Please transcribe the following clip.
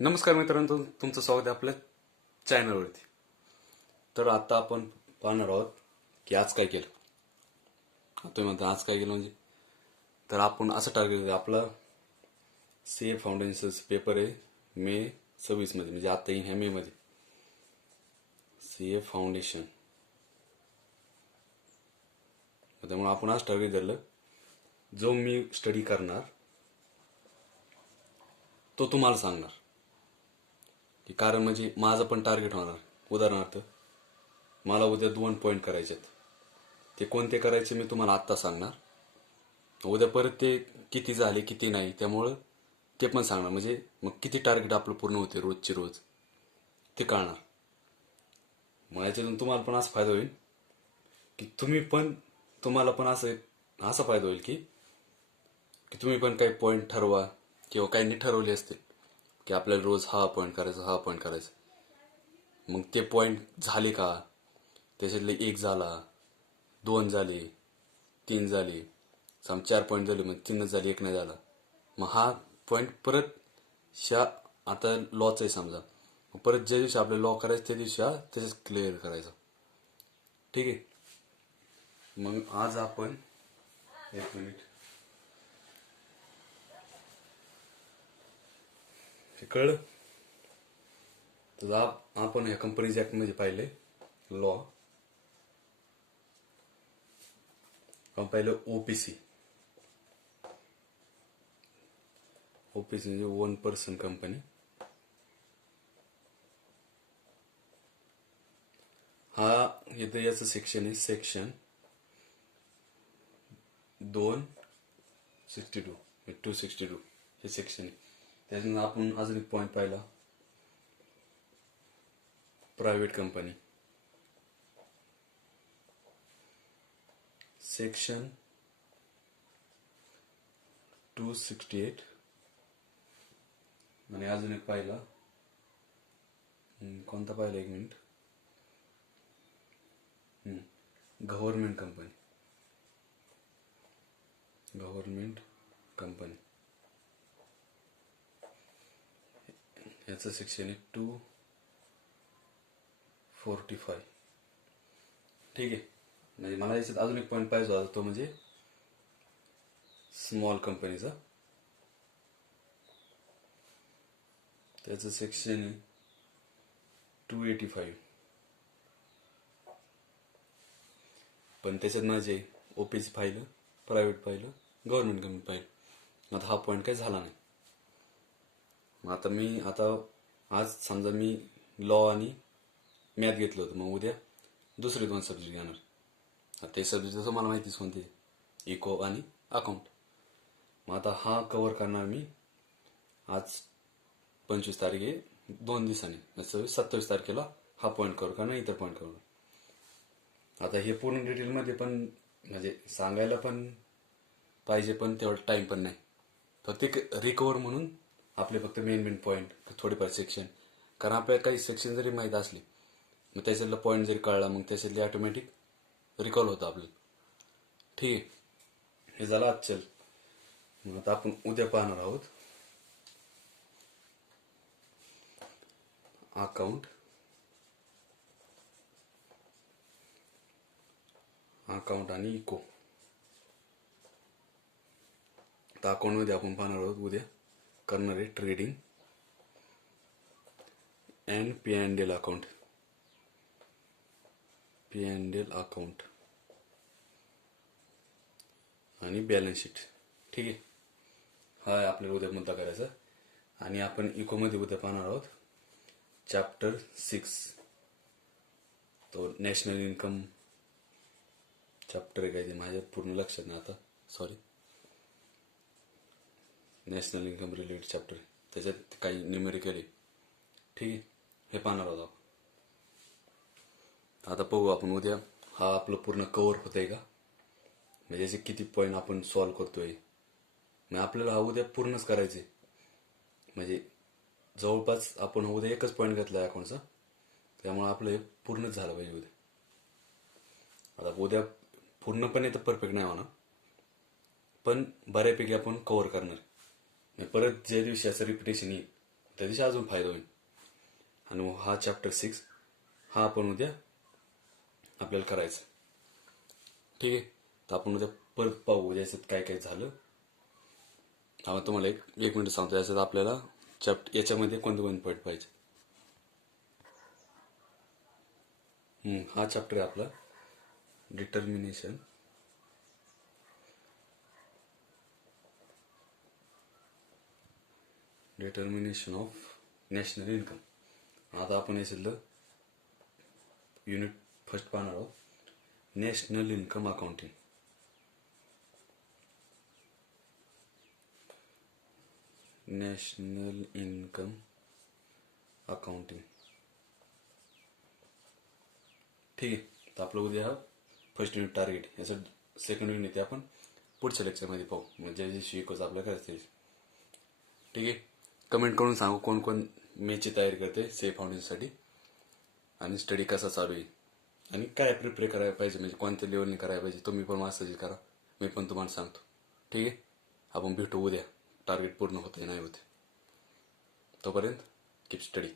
नमस्कार मित्रांनो, तुमचं स्वागत आहे आपल्या चॅनलवरती. तर आता आपण पाहणार आहोत की आज काय केलं. तुम्ही म्हणता आज काय केलं म्हणजे, तर आपण असं टार्गेट केलं. आपला CA फाउंडेशनचा पेपर आहे मे 26 मध्ये, म्हणजे आता ह्या मे मध्ये CA फाउंडेशन. त्यामुळे आपण आज टार्गेट धरलं, जो मी स्टडी करणार तो तुम्हाला सांगणार. की कारण म्हणजे माझं पण टार्गेट होणार. उदाहरणार्थ मला उद्या 2 पॉईंट करायचे आहेत, ते कोणते करायचे मी तुम्हाला आत्ता सांगणार. उद्या परत ते किती झाले किती नाही, त्यामुळं ते पण सांगणार. म्हणजे मग किती टार्गेट आपलं पूर्ण होते रोजचे रोज ते कळणार. मग याच्यातून तुम्हाला पण असा फायदा होईल की तुम्हाला पण असा फायदा होईल की की तुम्ही पण काही पॉईंट ठरवा, किंवा काहींनी ठरवले असतील की आपल्याला रोज हा पॉईंट करायचा, हा पॉईंट करायचा. मग ते पॉईंट झाले का, त्याच्यातले एक झाला, 2 झाले, 3 झाले, 4 पॉईंट झाले, मग 3च झाले, एक नाही झाला. मग हा पॉईंट परत आता लॉच आहे समजा, परत ज्या दिवशी आपल्याला लॉ करायचं त्या दिवशी त्याच्यात क्लिअर करायचा. ठीक आहे. मग आज आपण एक मिनिट हे कळलं तर आपण ह्या कंपनीज ऍक्ट मध्ये पाहिले लॉ. आपण पाहिलं ओपीसी म्हणजे 1 पर्सन कंपनी. हा इथं याचं सेक्शन आहे, सेक्शन 262 हे सेक्शन आहे. त्याच्यानंतर आपण अजून एक पॉईंट पाहिला, प्रायव्हेट कंपनी, सेक्शन 268. आणि अजून एक पाहिला, कोणता पाहिला, एक मिनिट, गव्हर्नमेंट कंपनी याचं सेक्शन आहे 245. ठीक आहे. म्हणजे मला याच्यात अजून एक पॉईंट पाहिजे होता, तो म्हणजे स्मॉल कंपनीचा. त्याचं सेक्शन आहे 285. पण त्याच्यात माझे ओपीसी पाहिलं, प्रायव्हेट पाहिलं, गव्हर्नमेंट कंपनी पाहिलं. आता हा पॉईंट काही झाला नाही. मग आता आज समजा मी लॉ आणि मॅथ घेतलं होतं, मग उद्या दुसरे 2 सब्जेक्ट घेणार. ते सब्जेक्ट जसं मला माहितीच कोणते, इको आणि अकाउंट. मग आता हा कव्हर करणार मी. आज 25 तारीख आहे, 2 दिवसांनी 27 तारखेला हा पॉईंट कव्हर करणार, इतर पॉईंट कव्हर. आता हे पूर्ण डिटेलमध्ये पण म्हणजे सांगायला पण पाहिजे, पण तेवढा टाइम पण नाही. फक्त एक रिकवर म्हणून आपले फक्त मेन पॉईंट, थोडेफार सेक्शन. कारण आपल्याला काही सेक्शन जरी माहीत असले, मग त्याच्यातला पॉईंट जरी कळला, मग त्याच्यातले ऑटोमॅटिक रिकॉल होतं आपल्याला. ठीक आहे. हे झालं आज. चल, मग आता आपण उद्या पाहणार आहोत अकाउंट आणि इको. तर अकाउंटमध्ये आपण पाहणार आहोत उद्या करणार आहे trading and P&L account. Account आणि बॅलन्स शीट. ठीक आहे. हा आपल्याला उद्या मुद्दा करायचा. आणि आपण इकोमध्ये उद्या पाहणार आहोत चॅप्टर 6, तो नॅशनल इन्कम चॅप्टर आहे. काय ते माझ्या पूर्ण लक्षात नाही आता, sorry. National income related chapter, त्याच्यात काही न्यूमेरिकल आहे. ठीक आहे. हे पाहणार आहोत आपण. आता पाहू आपण उद्या हा आपलं पूर्ण कव्हर होतंय का, म्हणजे याचे किती पॉईंट आपण सॉल्व्ह करतोय. मग आपल्याला हा उद्या पूर्णच करायचे. म्हणजे जवळपास आपण उद्या एकच पॉईंट घेतला आहे अकाउंटचा, त्यामुळे आपलं हे पूर्णच झालं पाहिजे उद्या. आता उद्या पूर्णपणे तर परफेक्ट नाही होणार, पण बऱ्यापैकी आपण कव्हर करणार. परत ज्या दिवशी असं रिपिटेशन येईल त्या दिवशी अजून फायदा होईल. आणि हा चॅप्टर 6 हा आपण उद्या आपल्याला करायचा. ठीक आहे, तर आपण उद्या परत पाहू याच्यात काय काय झालं. हा तुम्हाला एक मिनिट सांगतो. याच्यात आपल्याला याच्यामध्ये कोणते कोणते पॉईंट पाहिजे. हा चॅप्टर आहे आपला डिटर्मिनेशन ऑफ नॅशनल इन्कम. आता आपण याच्यातलं युनिट फर्स्ट पाहणार आहोत, national income accounting. National income accounting. ठीक आहे, तर आपलं उद्या हा फर्स्ट युनिट टार्गेट. याचं सेकंड युनिट आपण पुढच्या लेक्चरमध्ये पाहू, म्हणजे जे शिकवच आपल्याला करायचं. ठीक आहे, कमेंट करून सांगू कोण कोण मेची तयारी करते से फाउंडेशनसाठी, आणि स्टडी कसा चालू आहे, आणि काय प्रिपेअर करायला पाहिजे, म्हणजे कोणत्या लेवलने करायला पाहिजे. तुम्ही पण मास्टरजी करा, मी पण तुम्हाला सांगतो. ठीक आहे, आपण भेटू उद्या. टार्गेट पूर्ण होते नाही होते, तोपर्यंत कीप स्टडी.